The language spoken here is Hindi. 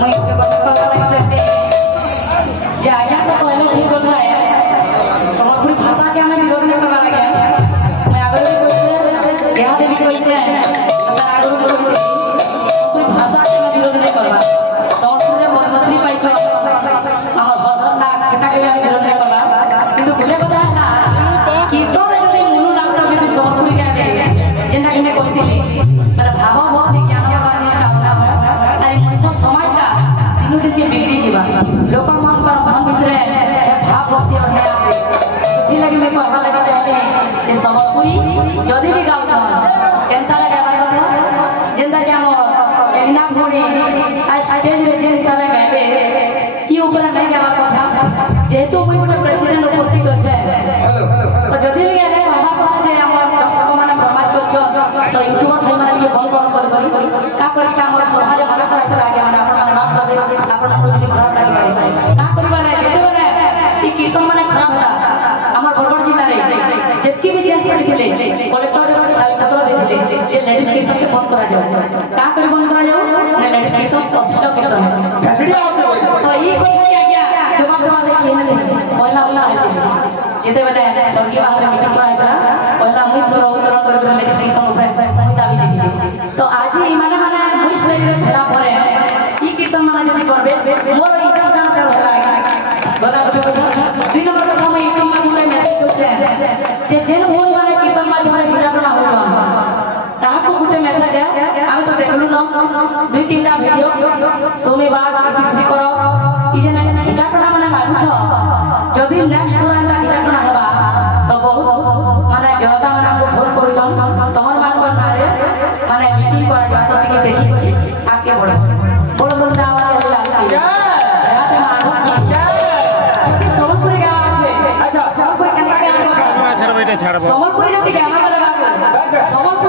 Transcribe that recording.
मुई के बता लगी जाते जे आज्ञा तो कहले ठीक बोल रहा है संबलपुरी भाषा के हमें विरोध नहीं करवा लगे मैं आगे भी कोई से यहां देवी कोई से अंदर आगे संबलपुरी भाषा के हमें विरोध नहीं करवा संस्कृत में मछली पाई छ हम भद्रनाथ सेटा के हमें विरोध नहीं करवा किंतु भूले कथा है ना कि तो जदी मूल राष्ट्र जदी संस्कृत के आवे जेना कि मैं कहती माने भाव भक्ति ज्ञान के बारे में भावना है अरे मनुष्य समाज का दिनों दिन के बिगड़ी जीवा लोक मन पर मन भीतर भाव भक्ति और नया से सुधी लगी मैं कहवा लगी चाहिए कि संबलपुरी जदी भी गाउछ केनता गावा कथा जेंदा कि हम एलिना भोड़ी आज स्टेज रे जेन हिसाब से गाबे ई ऊपर नहीं गावा कथा जेहेतु मुई गोटे प्रेसिडेंट उपस्थित আছে तो जदी भी गाले बाबा कहा जे हमर दर्शक माने फरमाइश करछ तो यूट्यूबर भाई माने ये बंद कर का करी का हमर सभा रे मना कराते लागे माने आपण माने माफ करे आपण को जदी खराब लागे पारे का करिबा रे जेते माने ई कीर्तन माने खराब होला हमर बरगढ़ जिल्ला रे जेतकी भी देश करथिले कलेक्टर पत्र देथिले जे लेडीज कीर्तन के बंद करा जाय का करी बंद करा जाय ने लेडीज कीर्तन अश्लील कीर्तन फैसिलिटी आते तो ई कोई क्या जवाब देवा दे कि नहीं पहिला पहिला आइते जेते बेले सरजी बाहर मीटिंग कराइबा पहिला मुई सर उतरण कर लेडीज कीर्तन ऊपर मुई दाबी देथिले तो आज ई माने मुई स्टेज रे फेरा परे ई कीर्तन माने जदी करबे मोर इज्जत दान कर होला गला दुई नंबर कथा मैं यूट्यूब माध्यम में मैसेज होचे जे जेन मोर माने कीर्तन माध्यम में विज्ञापन होछ ताको गुटे मैसेज है आमे तो देखलु न दुई तीनटा वीडियो सोमे बाग किसी करो ई जे विज्ञापन माने लागुछ जदी नेक्स्ट तुरंत विज्ञापन हेबा तो बहुत माने जनता माने को भोट करूछन तमर मान को नारे माने मीटिंग करा जा तो टिके देखि करी आके बड़ बड़ बंदा वाले होला याद है आगो की कि संबलपुरी गावा আছে अच्छा संबलपुरी केनता गावा ছাড় বেটা ছাড়বো संबलपुरी जति गावा लगा संबलपुरी